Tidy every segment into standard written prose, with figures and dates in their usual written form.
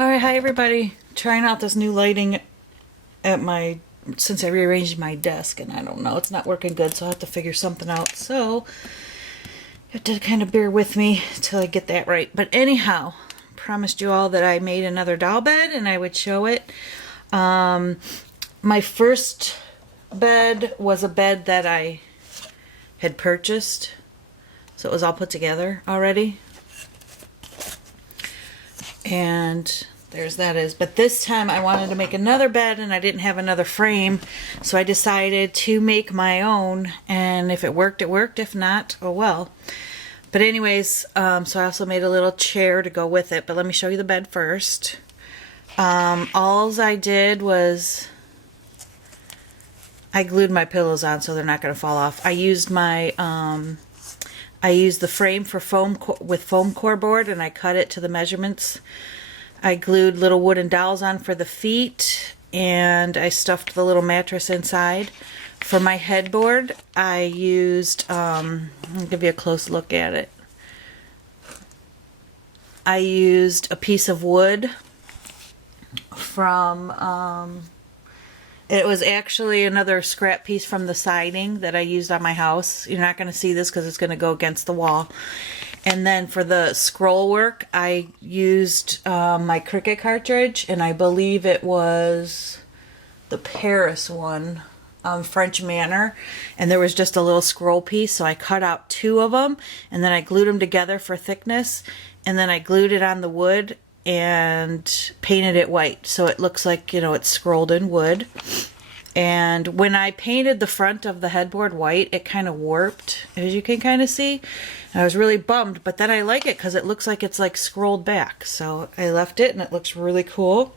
Alright, hi everybody. Trying out this new lighting at since I rearranged my desk, and I don't know, it's not working good, so I'll have to figure something out. So, you have to kind of bear with me till I get that right. But anyhow, promised you all that I made another doll bed and I would show it. My first bed was a bed that I had purchased, so it was all put together already. And there's that is. But this time I wanted to make another bed and I didn't have another frame, so I decided to make my own, and if it worked, it worked. If not, oh well. But anyways, so I also made a little chair to go with it, but let me show you the bed first. Alls I did was I glued my pillows on so they're not going to fall off. I used my I used the frame for with foam core board, and I cut it to the measurements. I glued little wooden dowels on for the feet, and I stuffed the little mattress inside. For my headboard, I used, I'll give you a close look at it. I used a piece of wood from, it was actually another scrap piece from the siding that I used on my house. You're not going to see this because it's going to go against the wall. And then for the scroll work, I used my Cricut cartridge, and I believe it was the Paris one, French Manor. And there was just a little scroll piece, so I cut out 2 of them, and then I glued them together for thickness, and then I glued it on the wood and painted it white so it looks like, you know, it's scrolled in wood. And when I painted the front of the headboard white, it kind of warped, as you can kind of see. I was really bummed, but then I like it because it looks like it's like scrolled back. So I left it and it looks really cool.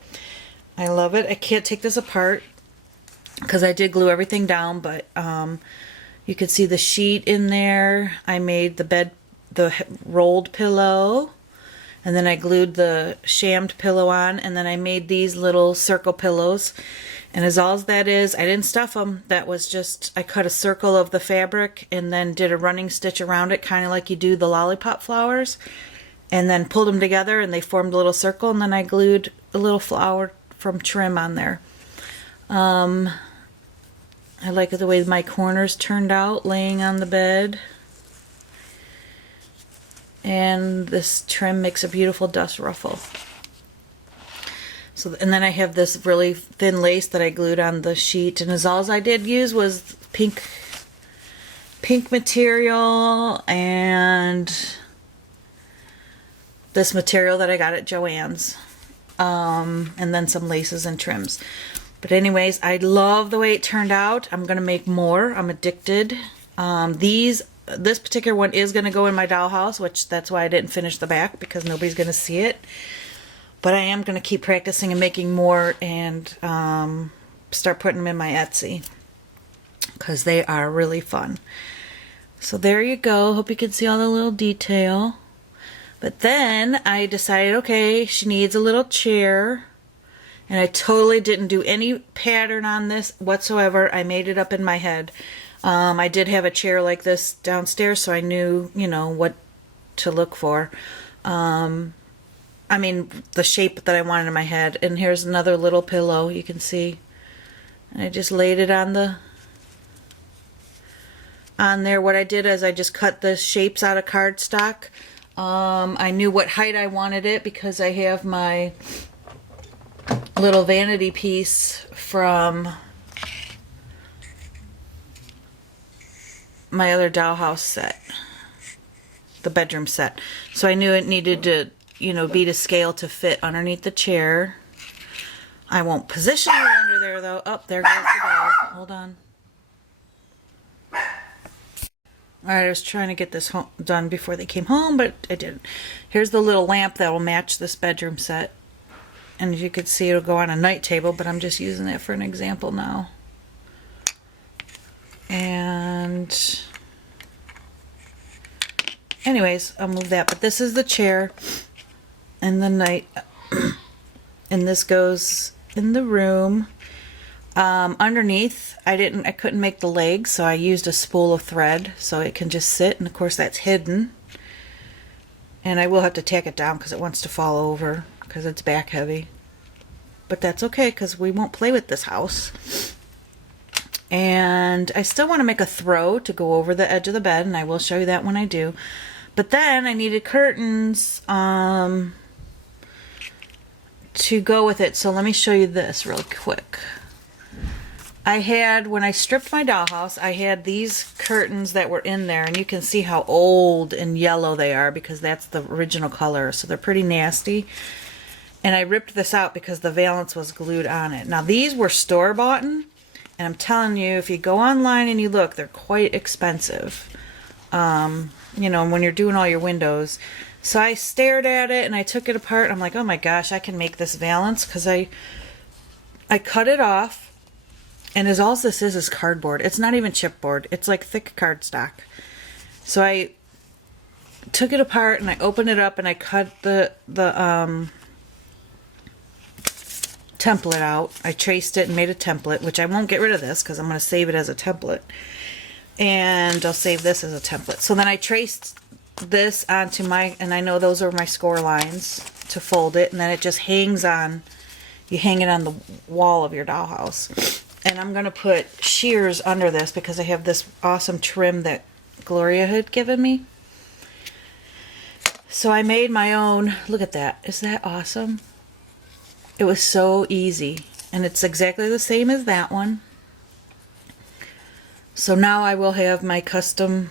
I love it. I can't take this apart because I did glue everything down, but you can see the sheet in there. I made the rolled pillow. And then I glued the shammed pillow on, and then I made these little circle pillows. And as all that is, I didn't stuff them. That was just, I cut a circle of the fabric and then did a running stitch around it, kind of like you do the lollipop flowers. And then pulled them together and they formed a little circle, and then I glued a little flower from trim on there. I like the way my corners turned out laying on the bed. And this trim makes a beautiful dust ruffle. So, and then I have this really thin lace that I glued on the sheet, and as all I did use was pink material and this material that I got at Joann's, and then some laces and trims. But anyways, I love the way it turned out. I'm gonna make more. I'm addicted. This particular one is going to go in my dollhouse, which that's why I didn't finish the back, because nobody's going to see it. But I am going to keep practicing and making more, and start putting them in my Etsy, because they are really fun. So there you go. Hope you can see all the little detail. But then I decided, okay, she needs a little chair. And I totally didn't do any pattern on this whatsoever. I made it up in my head. I did have a chair like this downstairs, so I knew, you know, what to look for. I mean, the shape that I wanted in my head. And here's another little pillow, you can see. And I just laid it on there. What I did is I just cut the shapes out of cardstock. I knew what height I wanted it because I have my little vanity piece from my other dollhouse set, the bedroom set. So I knew it needed to, you know, be to scale to fit underneath the chair. I won't position it under there though. Oh, there goes the dog. Hold on. Alright, I was trying to get this done before they came home, but I didn't. Here's the little lamp that will match this bedroom set. And as you can see, it'll go on a night table, but I'm just using it for an example now. And anyways, I'll move that. But this is the chair and the night, and this goes in the room. Underneath, I couldn't make the legs, so I used a spool of thread so it can just sit, and of course that's hidden. And I will have to tack it down because it wants to fall over, because it's back heavy. But that's okay because we won't play with this house. And I still want to make a throw to go over the edge of the bed, and I will show you that when I do. But then I needed curtains to go with it. So let me show you this really quick. I had, when I stripped my dollhouse, I had these curtains that were in there, and you can see how old and yellow they are because that's the original color. So they're pretty nasty. And I ripped this out because the valance was glued on it. Now these were store-bought, and I'm telling you, if you go online and you look, they're quite expensive. You know, when you're doing all your windows. So I stared at it and I took it apart. I'm like, oh my gosh, I can make this valance, because I cut it off. And as all this is cardboard. It's not even chipboard. It's like thick cardstock. So I took it apart and I opened it up and I cut the template out. I traced it and made a template, which I won't get rid of this because I'm going to save it as a template. And I'll save this as a template. So then I traced this onto my, and I know those are my score lines to fold it, and then it just hangs on, you hang it on the wall of your dollhouse. And I'm going to put shears under this because I have this awesome trim that Gloria had given me. So I made my own. Look at that. Is that awesome? It was so easy. And it's exactly the same as that one. So now I will have my custom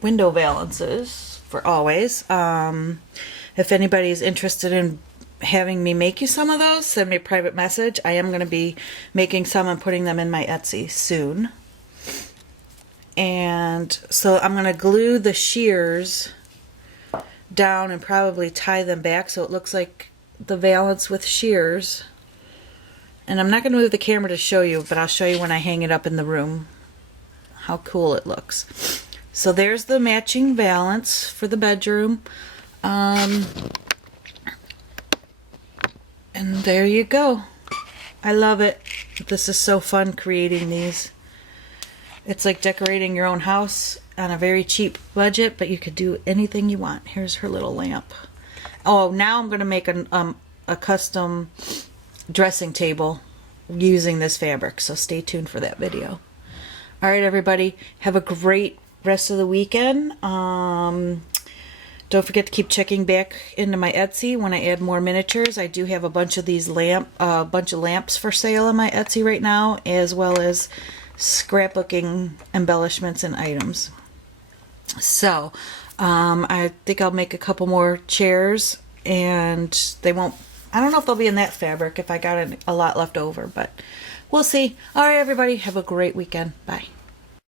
window valances for always. If anybody is interested in having me make you some of those, send me a private message. I am going to be making some and putting them in my Etsy soon. And so I'm going to glue the shears down and probably tie them back so it looks like the valance with shears. And I'm not going to move the camera to show you, but I'll show you when I hang it up in the room how cool it looks. So there's the matching valance for the bedroom. And there you go. I love it. This is so fun creating these. It's like decorating your own house on a very cheap budget, but you could do anything you want. Here's her little lamp. Oh, now I'm going to make a custom dressing table using this fabric, so stay tuned for that video. All right, everybody, have a great rest of the weekend. Don't forget to keep checking back into my Etsy when I add more miniatures. I do have a bunch of these lamps for sale on my Etsy right now, as well as scrapbooking embellishments and items. So I think I'll make a couple more chairs, and they won't, I don't know if they'll be in that fabric if I got a lot left over, but we'll see. All right, everybody, have a great weekend. Bye.